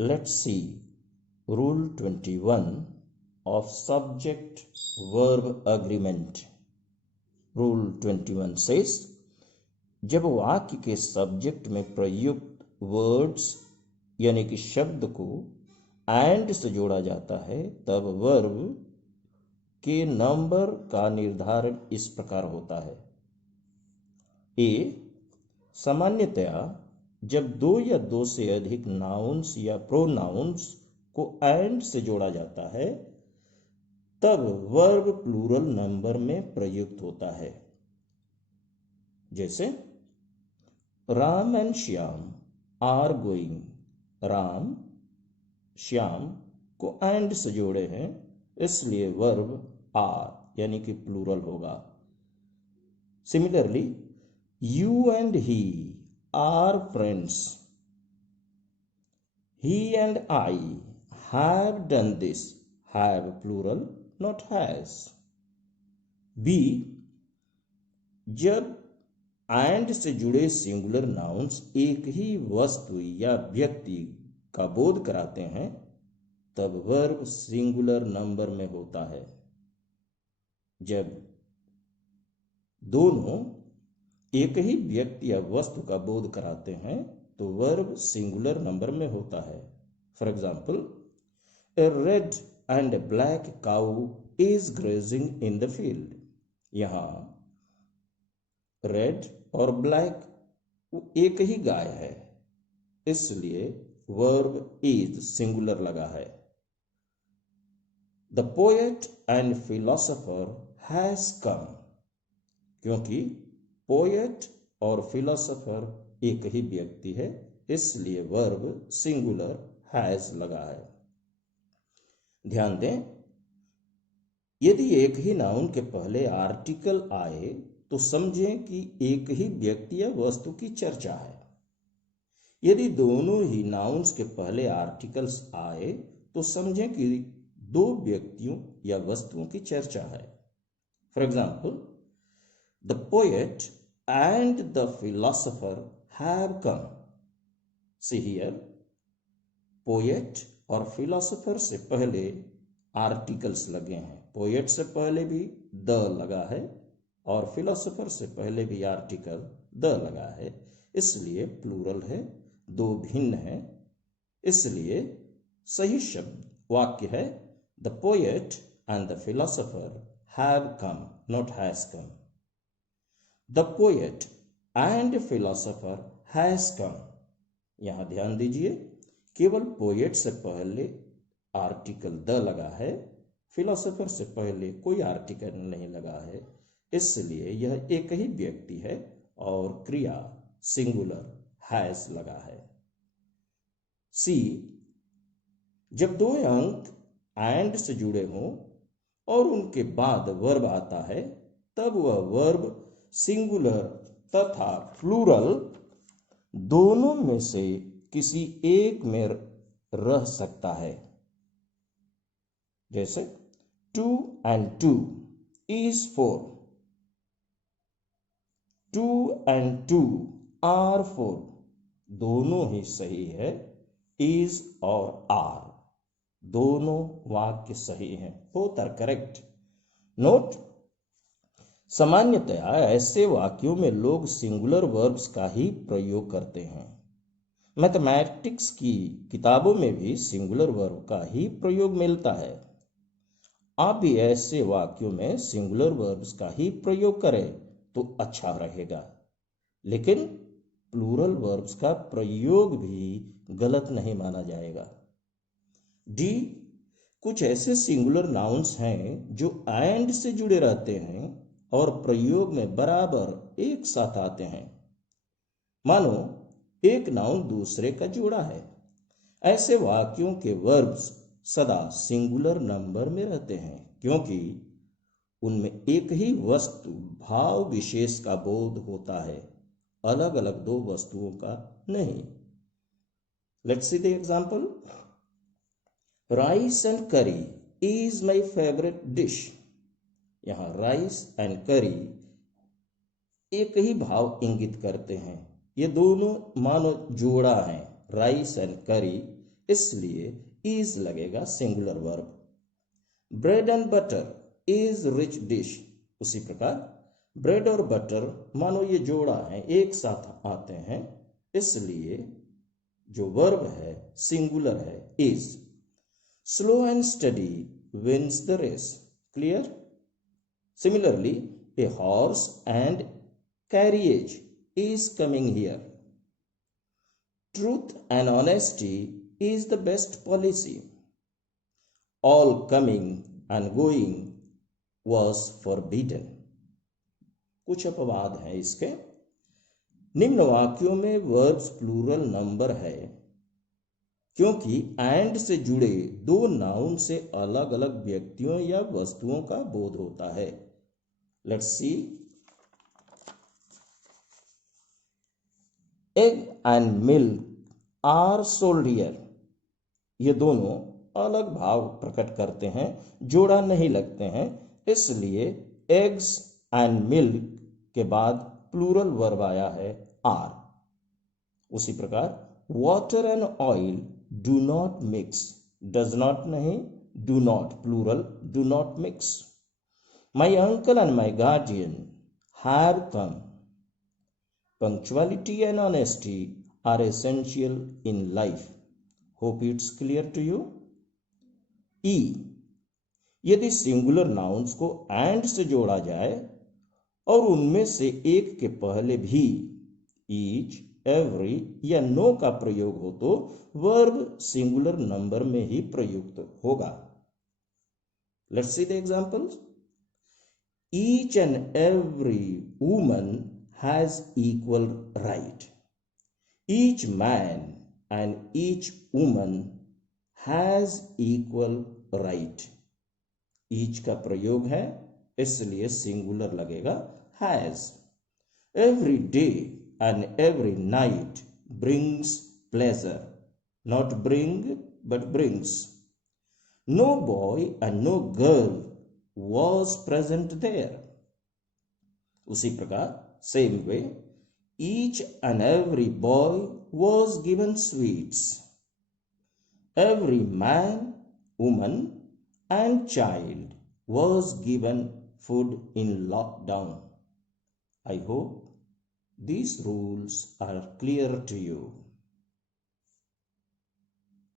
Let's see Rule 21 of Subject Verb Agreement. Rule 21 says, जब वाक्य के सब्जेक्ट में प्रयुक्त वर्ड्स यानी कि शब्द को एंड से जोड़ा जाता है तब वर्ब के नंबर का निर्धारण इस प्रकार होता है। ए, सामान्यतया जब दो या दो से अधिक नाउन्स या प्रोनाउन्स को एंड से जोड़ा जाता है तब वर्ब प्लूरल नंबर में प्रयुक्त होता है। जैसे Ram and Shyam are going, Ram Shyam को एंड से जोड़े हैं इसलिए वर्ब आर यानी कि प्लूरल होगा। Similarly you and he are friends, he and I have done this, have plural not has। B, जब एंड से जुड़े सिंगुलर नाउन्स एक ही वस्तु या व्यक्ति का बोध कराते हैं तब वर्ब सिंगुलर नंबर में होता है। जब दोनों एक ही व्यक्ति या वस्तु का बोध कराते हैं तो वर्ब सिंगुलर नंबर में होता है। For example, A red and black cow is grazing in the field. यहाँ रेड और ब्लैक एक ही गाय है इसलिए वर्ब इज सिंगुलर लगा है। The poet and philosopher has come, क्योंकि पोएट और फिलोसोफर एक ही व्यक्ति है इसलिए वर्ब सिंगुलर हैज लगा है। ध्यान दें, यदि एक ही नाउन के पहले आर्टिकल आए तो समझें कि एक ही व्यक्ति या वस्तु की चर्चा है। यदि दोनों ही नाउन्स के पहले आर्टिकल्स आए तो समझें कि दो व्यक्तियों या वस्तुओं की चर्चा है। For example, the poet and the philosopher have come। See here, poet और philosopher से पहले आर्टिकल्स लगे हैं। पोएट से पहले भी द लगा है और फिलोसोफर से पहले भी आर्टिकल द लगा है इसलिए प्लूरल है, दो भिन्न है। इसलिए सही शब्द वाक्य है the poet and the philosopher have come not has come. The poet and philosopher has come। यहां ध्यान दीजिए, केवल पोएट से पहले आर्टिकल द लगा है, फिलोसोफर से पहले कोई आर्टिकल नहीं लगा है इसलिए यह एक ही व्यक्ति है और क्रिया सिंगुलर हैज लगा है। सी, जब दो अंक एंड से जुड़े हों और उनके बाद वर्ब आता है तब वह वर्ब सिंगुलर तथा प्लूरल दोनों में से किसी एक में रह सकता है। जैसे 2 and 2 is 4, 2 and 2 are 4 दोनों ही सही है, is और are दोनों वाक्य सही हैं, बोथ आर करेक्ट। नोट, सामान्यतया ऐसे वाक्यों में लोग सिंगुलर वर्ब्स का ही प्रयोग करते हैं। मैथमेटिक्स की किताबों में भी सिंगुलर वर्ब का ही प्रयोग मिलता है। आप भी ऐसे वाक्यों में सिंगुलर वर्ब्स का ही प्रयोग करें तो अच्छा रहेगा, लेकिन प्लूरल वर्ब्स का प्रयोग भी गलत नहीं माना जाएगा। डी, कुछ ऐसे सिंगुलर नाउन्स हैं जो एंड से जुड़े रहते हैं और प्रयोग में बराबर एक साथ आते हैं। मानो एक नाउन दूसरे का जोड़ा है। ऐसे वाक्यों के वर्ब्स सदा सिंगुलर नंबर में रहते हैं क्योंकि उनमें एक ही वस्तु भाव विशेष का बोध होता है, अलग अलग दो वस्तुओं का नहीं। Let's see the example. Rice and करी इज माय फेवरेट डिश। यहां राइस एंड करी एक ही भाव इंगित करते हैं। ये दोनों मानो जोड़ा है, राइस एंड करी, इसलिए इज लगेगा singular verb. Bread and butter is rich dish, उसी प्रकार ब्रेड और बटर मानो ये जोड़ा है, एक साथ आते हैं, इसलिए जो वर्ब है सिंगुलर है is. Slow and steady wins the race, clear? Similarly a horse and carriage is coming here. Truth and honesty is the best policy. All coming and going was forbidden. कुछ अपवाद हैं इसके। निम्न वाक्यों में verbs plural number है क्योंकि and से जुड़े दो नाउन से अलग अलग व्यक्तियों या वस्तुओं का बोध होता है। Let's see. Egg and milk are sold here, ये दोनों अलग भाव प्रकट करते हैं, जोड़ा नहीं लगते हैं, इसलिए एग्स एंड मिल्क के बाद प्लूरल वर्ब आया है आर। उसी प्रकार water and oil do not mix, does not नहीं, do not plural, do not mix. My uncle and my guardian have come. Punctuality and honesty are essential in life. Hope it's clear to you. E. यदि singular nouns को and से जोड़ा जाए और उनमें से एक के पहले भी ईच, एवरी या नो का प्रयोग हो तो वर्ब सिंगुलर नंबर में ही प्रयुक्त होगा। Let's see the examples. Each and every woman has equal right. Each man and each woman has equal right. Each का प्रयोग है इसलिए सिंगुलर लगेगा has. Every day and every night brings pleasure. Not bring but brings. No boy and no girl was present there. उसी प्रकार same way, each and every boy was given sweets. Every man, woman, and child was given food in lockdown. I hope these rules are clear to you.